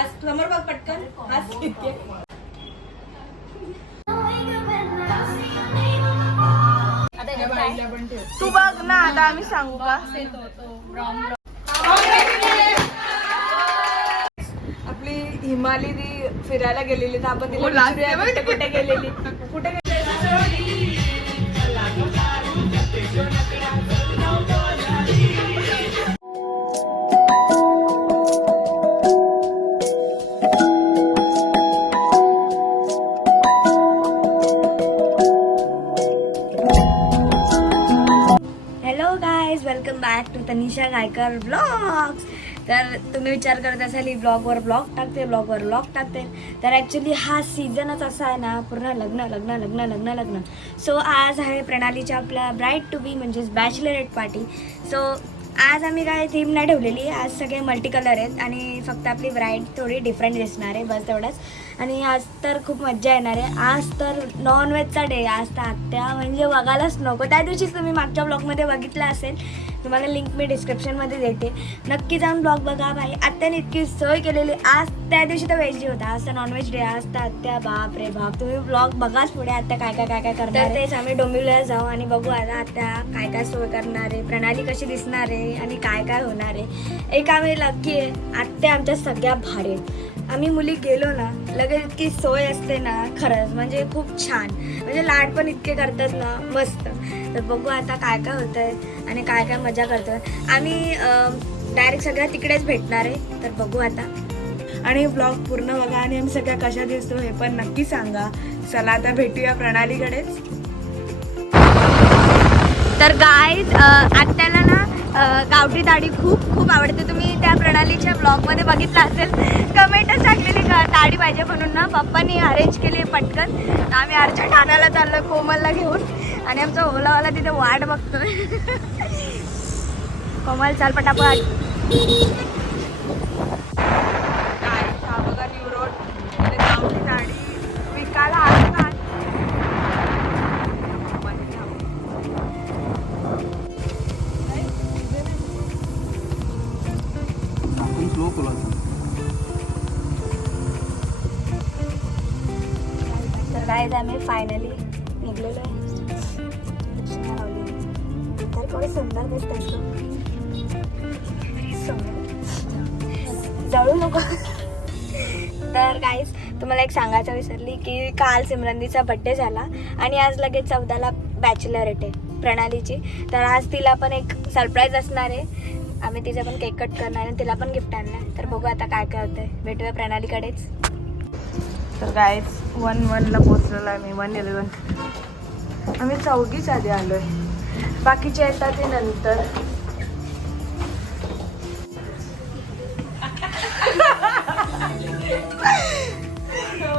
हास समोर बघ पटकन हास किती तू बघ ना आता आम्ही सांगू का आपली हिमाली दी फिरायला गेलेली तर आपण तिला विचारूया कुठे गेलेली कुठे welcome back to Tanisha Gaikar blogs. तर तुम्ही विचार करत असाल ही ब्लॉगवर ब्लॉग टाकते तर ॲक्च्युली हा सीझनच असा आहे ना पूर्ण लग्न लग्न लग्न लग्न लग्न. सो आज आहे प्रणालीच्या आपल्या ब्राईड टू बी म्हणजेच बॅचलरेट पार्टी. सो आज आम्ही काय थीम नाही ठेवलेली. आज सगळे मल्टी कलर आहेत आणि फक्त आपली ब्राईड थोडी डिफरंट दिसणार आहे बस तेवढंच. आणि आज तर खूप मज्जा येणार आहे. आज तर नॉनव्हेजचा डे. आज तर आत्या म्हणजे बघायलाच नको. त्या दिवशीच तुम्ही मागच्या ब्लॉगमध्ये बघितलं असेल. तुम्हाला लिंक मी डिस्क्रिप्शनमध्ये देते. नक्की जाऊन ब्लॉग बघा भाई. आत्याने इतकी सोय केलेली. आज त्या दिवशी तर व्हेज डे होता. आज तर नॉनव्हेज डे. आज तर आत्या बाप रे बाप. तुम्ही ब्लॉग बघाच पुढे आत्या काय करणार. तेच आम्ही डोंबिवलीला जाऊ आणि बघू आता आत्या काय सोय करणार आहे. प्रणाली कशी दिसणार आहे आणि काय होणार आहे. एक आम्ही लकी आहे. आत्या आमच्या सगळ्या भारी आहेत. आम्ही मुली गेलो ना लगेच इतकी सोय असते ना खरंच म्हणजे खूप छान. म्हणजे लाड पण इतके करतात ना मस्त. तर बघू आता काय होतंय आणि काय मजा करतोय. आम्ही डायरेक्ट सगळ्या तिकडेच भेटणार आहे. तर बघू आता. आणि ब्लॉग पूर्ण बघा आणि आम्ही सगळ्या कशा दिसतो हे पण नक्की सांगा. चला आता भेटूया प्रणालीकडेच. तर गाईज आत्याला ना गावठी ताडी खूप आवडते. तुम्ही त्या प्रणालीच्या ब्लॉगमध्ये बघितलं असेल. कमेंटच टाकलेली ताडी पाहिजे म्हणून ना पप्पांनी अरेंज केली पटकन. आम्ही आरच्या ठाण्याला चाललोय कोमलला घेऊन आणि आमचा ओलावाला तिथे वाट बघतोय. कोमल चाल पटापट. बघा न्यू रोड गावठी ताडी विकायला असतात. तर काय आम्ही फायनली निघलेलो आहे. तर थोडे सुंदर दिसतात. जळू नको. तर गाईज तुम्हाला एक सांगायचं विसरली की काल सिमरनदीचा बड्डे झाला आणि आज लगेच 14ला बॅचलरेट आहे प्रणालीची. तर आज तिला पण एक सरप्राईज असणार आहे. आम्ही तिचा पण केक कट करणार आणि तिला पण गिफ्ट आणणार. तर बघू आता काय होतंय. भेटूया प्रणालीकडेच. तर गाईज 1-1ला पोचलेलो आहे मी. 1-11 आम्ही चौघीच आधी आलोय. बाकीचे येतात ते नंतर.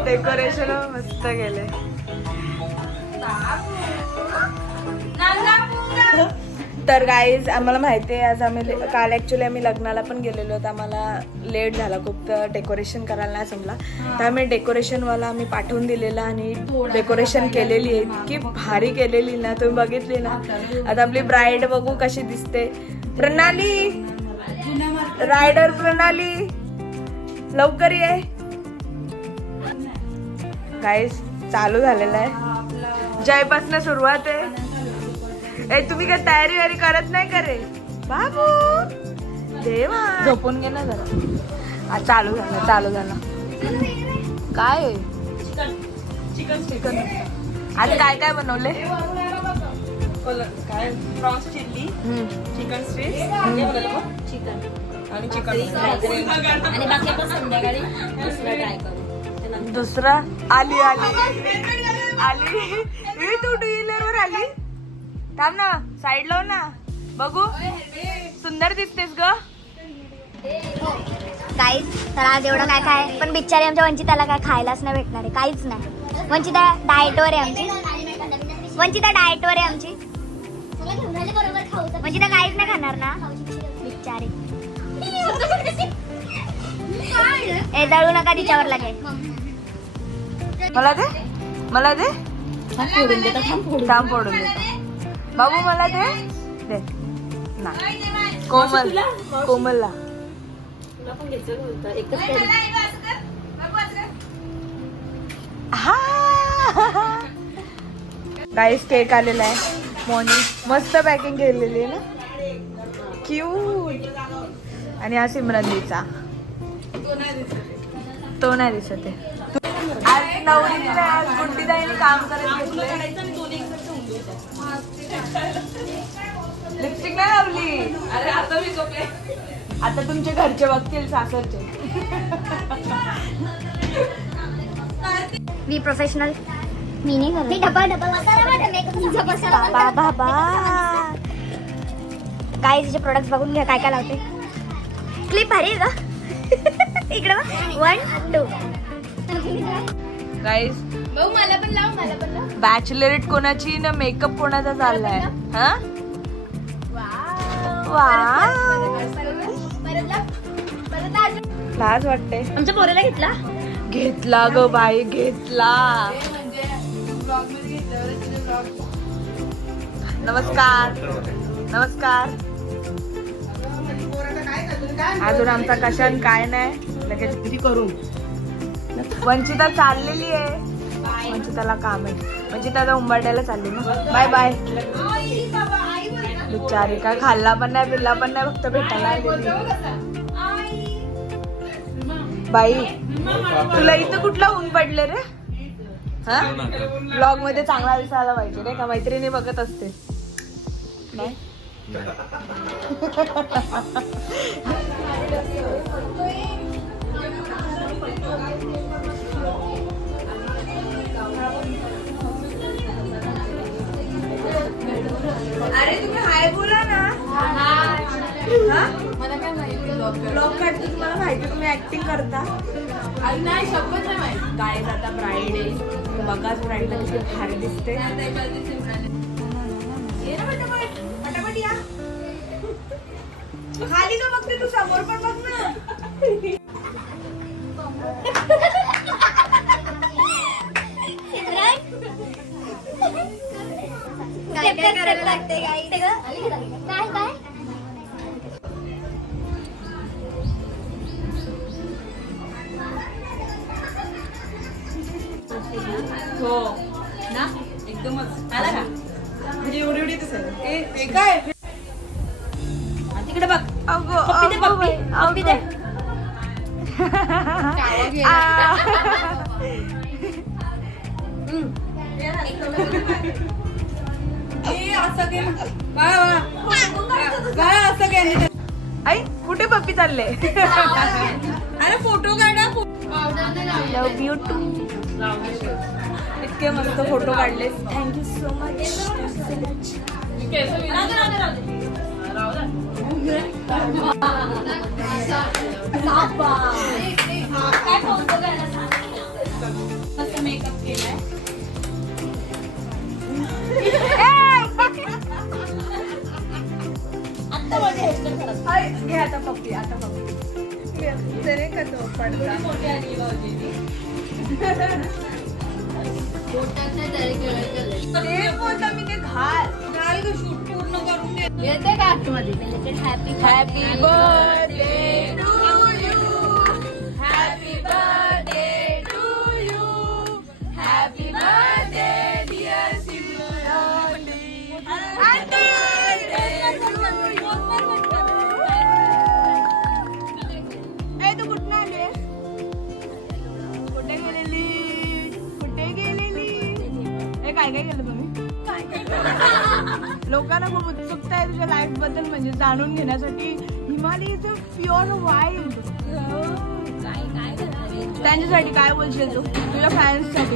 डेकोरेशन मस्त गेले. तर गाईज आम्हाला माहिती आहे आज आम्ही काल ॲक्च्युली आम्ही लग्नाला पण गेलेलो होतो. आम्हाला लेट झाला खूप. तर डेकोरेशन करायला नाही जमला. तर आम्ही डेकोरेशनवाला आम्ही पाठवून दिलेला आणि डेकोरेशन केलेली आहे. इतकी भारी केलेली ना तुम्ही बघितली ना. आता आपली ब्राईड बघू कशी दिसते. प्रणाली रायडर प्रणाली लवकर ये. गाईज चालू झालेला आहे. जयपासून सुरुवात आहे. तुम्ही काय तयारी करत नाही करे बाबू देवा. झोपून घे ना जरा. चालू झालं काय चिकन. आज काय बनवले. काय prawns chilli chicken street chicken आणि चिकन आणि बाकी पण संध्याकाळी ट्राय करू. दुसरा आली तू 2 व्हीलरवर आली. थांब ना साईड लाव ना बघू. सुंदर दिसतेस ग. काहीच तर आज एवढं काय पण बिचारी आमच्या वंचिताला काय खायलाच नाही भेटणार आहे. काहीच नाही. वंचिता डाएटवर आहे आमची. वंचिता काहीच नाही खाणार ना बिचारी. ए दळू नका तिच्यावर लागे. मला दे थांब फोडून देतो. बाबू मला दे ना. कोमलला तुला पण घ्यायचं होतं एकच गाईस केक आलेला आहे. मॉर्निंग मस्त पॅकिंग केलेली आहे ना, क्यूट. आणि हा सिमरनदीचा, तो नाही दिसत आहे. आज नवरीला आज गुड्डीताईने काम करत घेतलंय. लिपस्टिक नाही लावली. अरे आता मी झोपले. आता तुमचे घरचे बघतील, सासरचे. We professional. मी नाही करत. बाबा काय तिचे प्रोडक्ट बघून घ्या, काय काय लावते. क्लिप भारी आहे का? इकडे 1 2. गाईस मला पण लाव. बॅचलरेट कोणाची ना मेकअप कोणाचा चाललाय. हा लाज वाटते. आमच्या पोरीला घेतला. घेतला ग बाई, घेतला. नमस्कार नमस्कार. अजून आमचा कशान काय नाही. लगेच करू. वंचिता चाललेली आहे. वंचिताला काम आहे. वंचिता आता उंबरड्याला चालली ना. Bye bye. बिचारी काय खाल्ला पण नाही पिल्ला पण नाही, फक्त भेटायला आलेली. बाई तुला इथं कुठला ऊन पडले रे? हा ब्लॉग मध्ये चांगला दिसायला पाहिजे रे का, मैत्रिणी बघत असते. नाही अरे तुम्ही हाय बोला ना. मला काय माहिती ब्लॉग काढतो तुम्हाला माहिती, तुम्ही ऍक्टिंग करता. नाही शपथ नाही माहिती. काय आता ब्राईड आहे बघाच, ब्राईडला किती भारी दिसते. पटापट या. खाली का बघते तू, समोर पण बघ ना. काय करायला लागते काय काय हो ना, एकदमच आला का म्हणजे एवढी एवढी दिसेल. ए काय तिकडे बघ. पप्पी दे, पप्पी दे. आई कुठे पप्पी चालले? अरे फोटो काढा. लव यू टू. इतके मस्त फोटो काढले. Thank you so much. मेकअप केलाय. घे आता पप्पी. आता पप्पी का तो पडला. बोलता मी ते घाल शूट पूर्ण करून दे. येते का आतमध्ये. Happy birthday to you. Happy birthday to you. Happy birthday dear Simran. तू कुठं आलीस? कुठे गेलेली? काय काय केलं तुम्ही? लोकांना खूप उत्सुकता आहे तुझ्या लाईफ बद्दल, म्हणजे जाणून घेण्यासाठी. हिमालयचं प्युअर वाईल्ड. त्यांच्यासाठी काय बोलशील तू तुझ्या फॅन्ससाठी?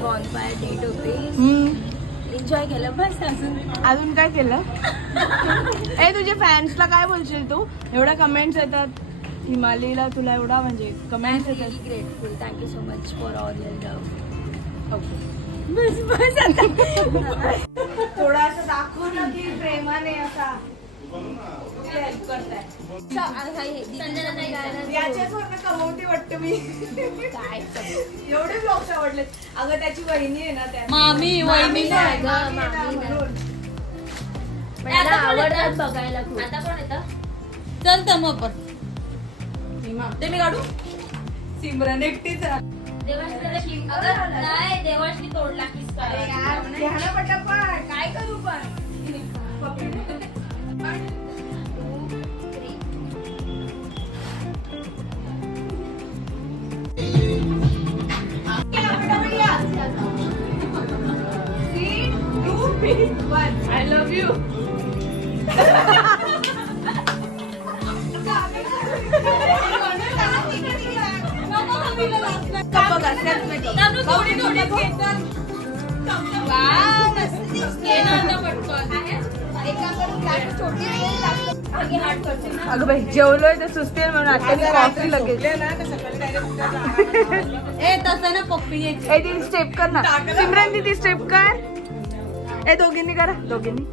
बॉनफायर डेट होते, एन्जॉय केलं बस. अजून काय केलं? ए तुझ्या फॅन्सला काय बोलशील तू? एवढ्या कमेंट्स येतात हिमालयला तुला, एवढा म्हणजे कमेंट्स येतात. Grateful. Thank you so much for all your love. Okay बस बस आता. थोडा असं दाखव ना की प्रेमाने असा हेल्प करताय. याच्याच वरनं कमवते वाटतं मी. काय एवढे ब्लॉग्स आवडले. अगं त्याची वहिनी आहे ना, त्या मामी वहिनी आवडतात बघायला खूप. आता कोण येतं? चल तर मग पण ते मी काढू. सिमरन एकटीच देवाशी तोडला काय करू पण I love you. अगं बाई जेवलोय तर सुस्ती आहे म्हणून आता मी कॉफी लगेच तसं ना पप्पी ए ती स्टेप कर ना सिमरन ती स्टेप कर ए दोघींनी करा दोघींनी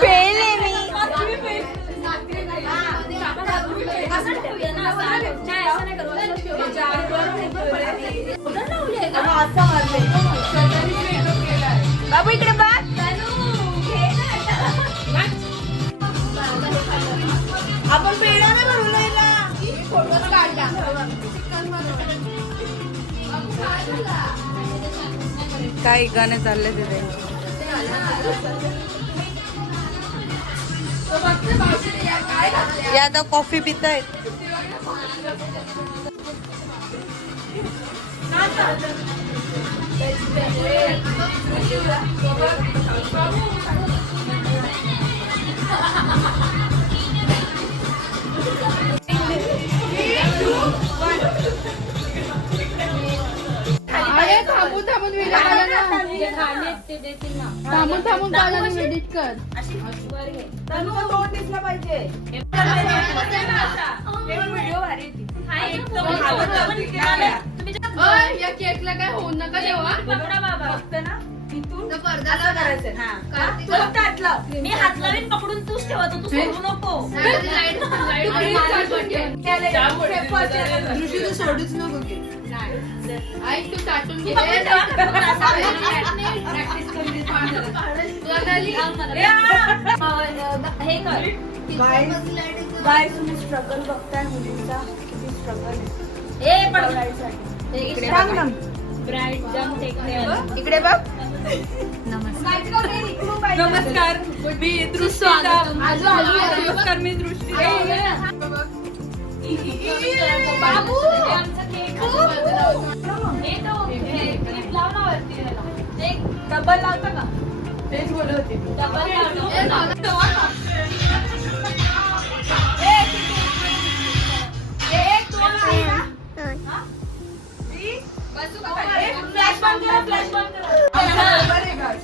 फेल आहे मी बाबू इकडे बघ आपण पेढा नाही भरवला फोटोच काढला काय गाणे चालले तिथे या आता कॉफी पितायत थांबून व्हिडिओ थांबून काढा ना एडिट कर तोंड दिसला पाहिजे या केकला काय होऊ नका तेव्हा फक्त ना तिथून पडदा मी हात लावीन पकडून तूच ठेवतो तू सोडू नको दृष्टी तू सोडूच नको की ऐक तू काटून घे हे कर काय तुम्ही स्ट्रगल बघताय मुलींचा किती स्ट्रगल ए पण सांग ना ब्राईट जम इकडे बघ नमस्कार मी दृष्टी नमस्कार मी दृष्टी बाबू डबल लावता का तेच बोलत होते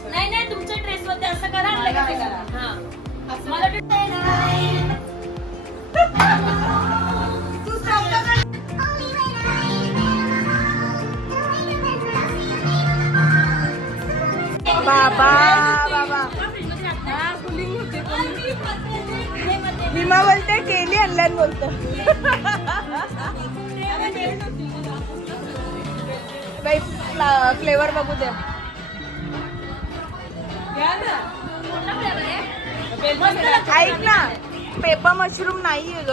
नाही नाही तुमच्या ड्रेस मध्ये असं करा मला बाबा बाबा भीमा बोलते केली आणल्यान बोलतो बाई फ्लेवर बघू द्या ऐक ना पेपर मशरूम नाहीये ग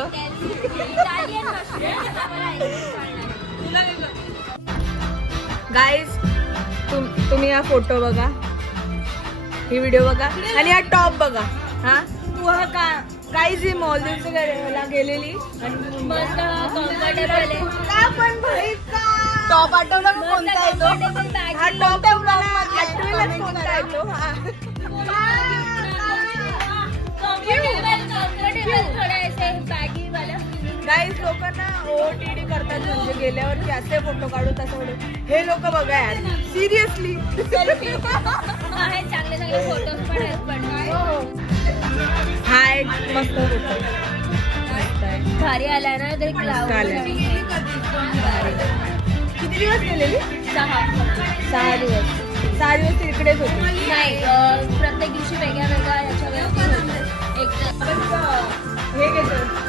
गाईज तुम्ही हा फोटो बघा ही व्हिडिओ बघा आणि हा टॉप बघा हा तू हा गाईज ही मॉलदीवला गेलेली टॉप आठवला का कोणता येतो हा टॉप आठवेलच कोणता येतो गाईज लोकांना OOTD करतात म्हणजे गेल्यावरती असे फोटो काढू तसं फोटो हे लोक बघा यार सिरियसली चांगले चांगले फोटोज पण आहेत हा एक मस्त फोटो घरी आल्या ना तरी किती दिवस गेलेली 6 दिवस तिकडेच होती नाही प्रत्येक दिवशी वेगळ्या वेगळ्या याच्यावर हे घेतो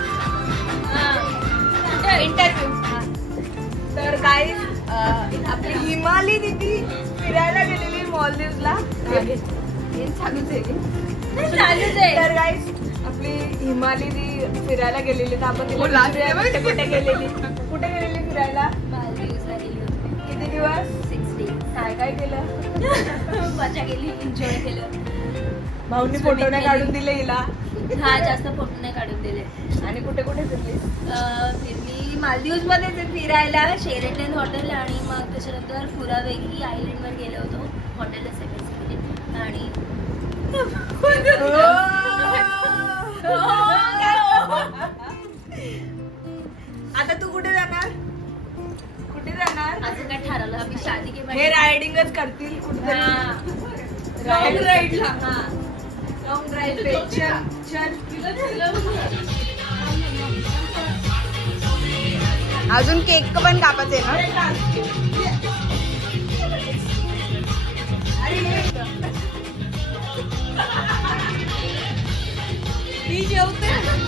इंटरव्ह्यू तर गाईज आपली हिमाली दिदी फिरायला गेलेली मॉलदीवला चालूच आहे चालूच आहे. तर गाईस आपली हिमाली दी फिरायला गेलेली तर आपण तिला विचारूया कुठे गेलेली फिरायला किती दिवस 6 days. काय काय केलं मजा केली, एन्जॉय केलं. भाऊनी फोटो नाही काढून दिले हिला हा जास्त फोटो नाही काढून दिले. आणि कुठे कुठे फिरली फिरली मालदीव्स मध्ये फिरायला शेरेटन हॉटेल आणि मग त्याच्यानंतर फुरावेगी आयलंड वर गेलो होतो हॉटेलला सेकंड आणि आता तू कुठे जाणार असं काय ठरवलं आम्ही शादी के हे रायडिंगच करतील कुठे लॉंग राईडला हा लॉंग ड्राईव्ह पे चल अजून केक पण कापायचे ना ती जेवते आणि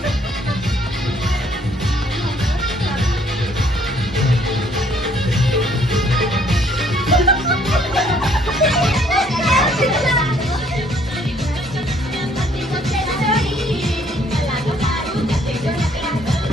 12 2 ते 12 1500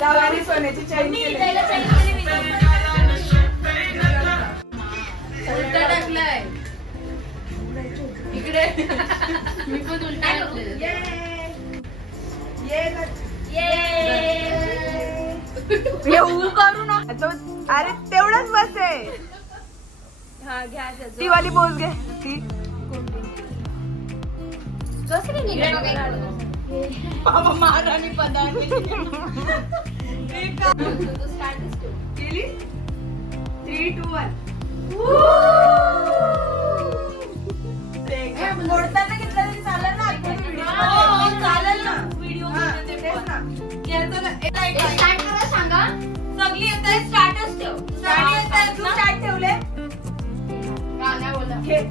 जावयाने सोन्याची चैन केली उलटा टाकलाय इकडे मी पण उलटा टाकलं येऊ करू नका अरे तेवढंच बस आहे हा घ्या ती वाली पोच घे ती बाबा महाराणी पदार्थ केली 3, 2, 1 मोडताना घेतलं तरी चालेल ना चालेल ना व्हिडिओ सांगा सगळी येत स्टार्टच ठेव तू स्टार्ट ठेवले गाणं बोला 3,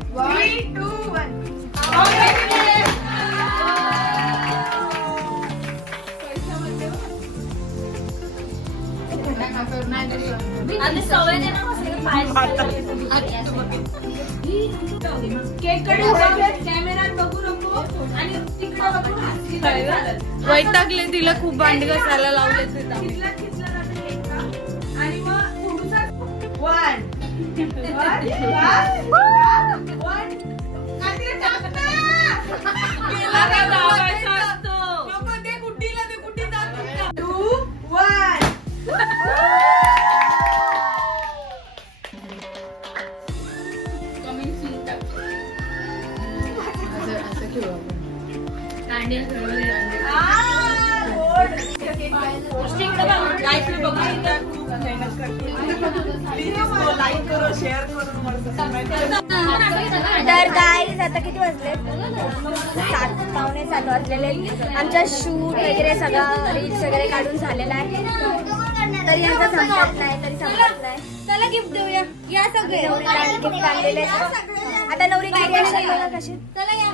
2, 1 आणि सवय नाही ना केक कडे कॅमेरात बघू नको आणि तिकडे बघू वैतागले तिला खूप भांडी घासायला लावले आणि मग तर गाईज आता किती वाजले 7:45 वाजलेले. आमचा शूट वगैरे सगळं रील्स वगैरे काढून झालेला आहे. तरी यांचा संपत नाही चला गिफ्ट देऊया या सगळे गिफ्ट आणलेले आता नवरी रिॲक्शन बघा कशी चला या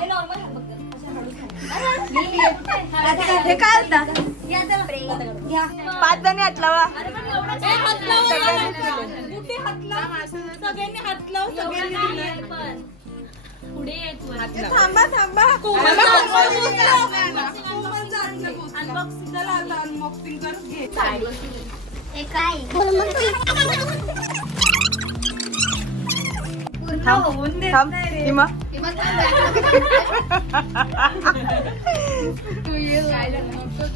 हे काय होता घ्या 5 जणी हात लावा सगळ्यांनी हात लाव पुढे येतो थांबा अनबॉक्सिंग कर घे थांब हिमा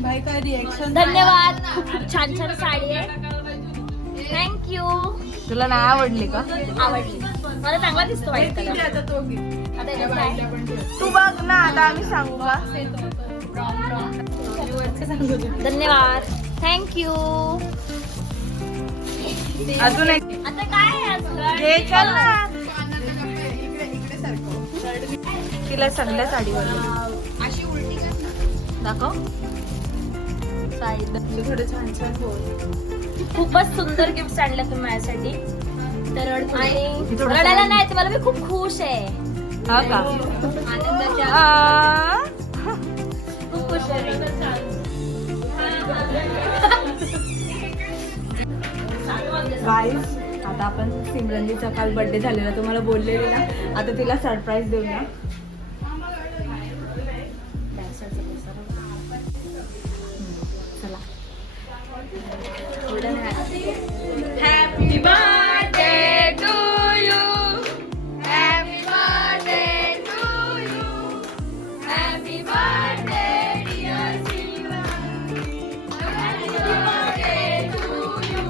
भाई काय रिएक्शन धन्यवाद खूप छान छान साडी आहे थँक्यू तुला नाही आवडली का आवडली मला चांगला दिसतो व्हाईट कलर तू बघ ना, आता आम्ही सांगू का? धन्यवाद, थँक्यू. अजून एक आता काय आहे अजून? घे, चल ना. तिला सगळ्या साडीवर दाखव. थोडं छान छान बोल. खूपच सुंदर गिफ्ट आणलं तुम्ही माझ्यासाठी. तर रडायला नाही, तुम्हाला मी खूप खुश आहे. हा का? आनंदाच्या आ, खूप खुश आहे. गाईज, आता आपण सिमरनजीचा काल बर्थडे झालेला तुम्हाला बोललेली ना, आता तिला सरप्राईज देऊया. Happy birthday to you, happy birthday to you, happy birthday dear Simran, happy birthday to you,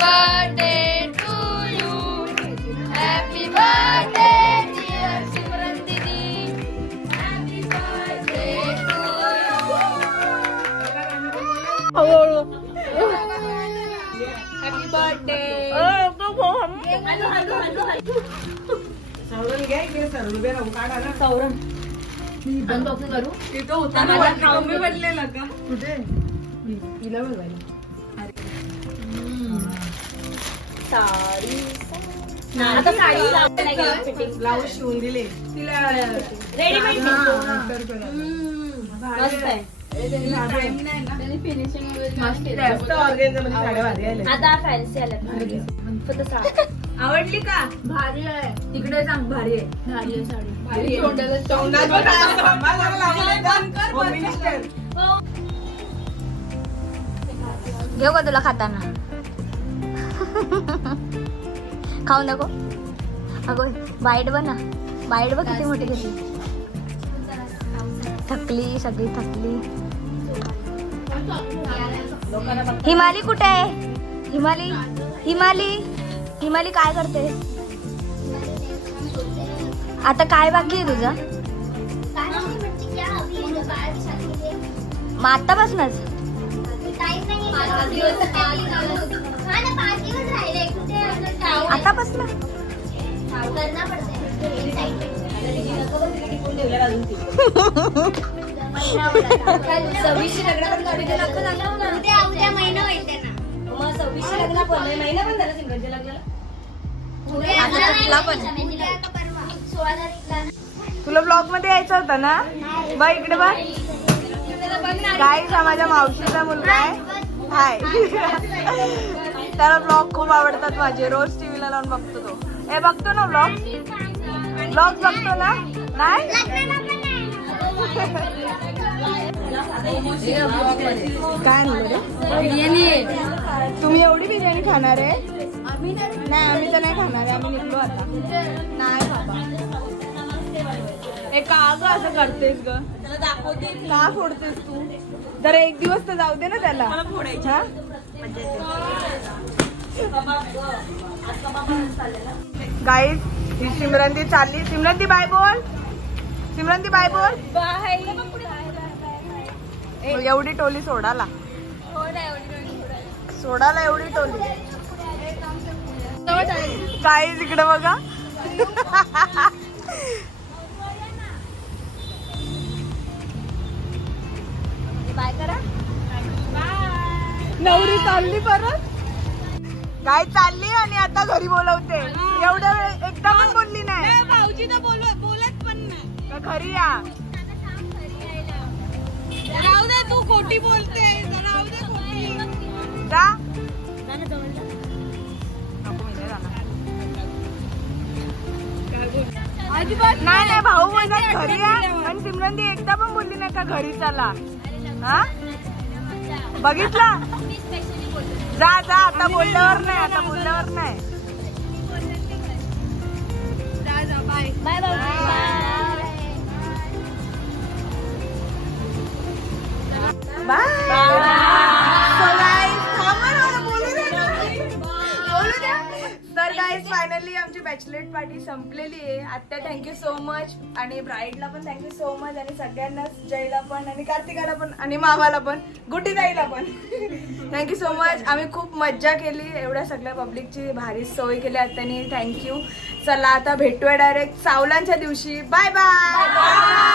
birthday to you, happy birthday dear Simran दीदी, happy birthday to you. Happy birthday. आता साडी लावते नाही का फिटिंग? ब्लाऊज शिवून दिले तिला. रेडीमेड मस्त आहे. जास्त ऑर्गेन्झामध्ये साड्या भारी आल्या. आता फॅन्सी आल्या फक्त साडी. आवडली का? भारी आहे. तिकडे सांग, भारी आहे. भारी आहे साडी. भारी आहे. Home minister. घेऊ का तुला खाताना? खाऊ नको. अगं बाईट बघ ना, बाईट बघ किती मोठी घेतली. थकली, सगळी थकली. हिमाली कुठे आहे? हिमाली, हिमाली, हिमाली काय करते? आता काय बाकी आहे तुझं? मग आत्तापासूनच आतापासून तुला ब्लॉग मध्ये यायचं होतं ना? बघ इकडे बघ. गाईज, हा माझ्या मावशीचा मुलगा आहे. हाय. त्याला ब्लॉग खूप आवडतात माझे. रोज टीव्हीला लावून बघतो तो. हे बघतो ना ब्लॉग? ब्लॉग बघतो ना? नाही? काय बिर्याणी? तुम्ही एवढी बिर्याणी खाणार आहे? नाही, आम्ही तर नाही खाणार आहे. आम्ही निघलो आता. नाही बाबा, हे का ग असं करतेस ग? का फोडतेस तू? तर एक दिवस तर जाऊ दे ना त्याला. हा? गाईज, ही सिमरन चालली. सिमरन बाय बोल. सिमरन बाय बोल. एवढी टोली सोडाला. सोडाला एवढी टोली. गाईज, इकडे बघा. बाय करा. नवरी चालली परत. काय चालली आणि आता घरी बोलवते. एवढ्या वेळ एकदा पण बोलली नाही. भाऊजी तर बोलत पण नाही. घरी या. राहू दे, तू खोटी बोलते. राहू दे खोटी. जा. नाही नाही, भाऊ बोलत घरी या. आणि सिमरन दी एकदा पण बोलली नाही का घरी चला. हा, बघितलं? जा जा, आता बोलल्यावर नाही. आता बोलल्यावर नाही. बाय बाय तर गाईज फायनली आमची बॅचलरेट पार्टी संपलेली आहे. आत्या थँक्यू सो मच आणि ब्राईडला पण थँक्यू सो मच आणि सगळ्यांनाच जयला पण आणि कार्तिकाला पण आणि मामाला पण गुटी ताईला पण थँक्यू सो मच. आम्ही खूप मज्जा केली. एवढ्या सगळ्या पब्लिकची भारी सोय केली आत्यानी. थँक्यू. चला आता भेटूया डायरेक्ट सावलांच्या दिवशी. Bye bye.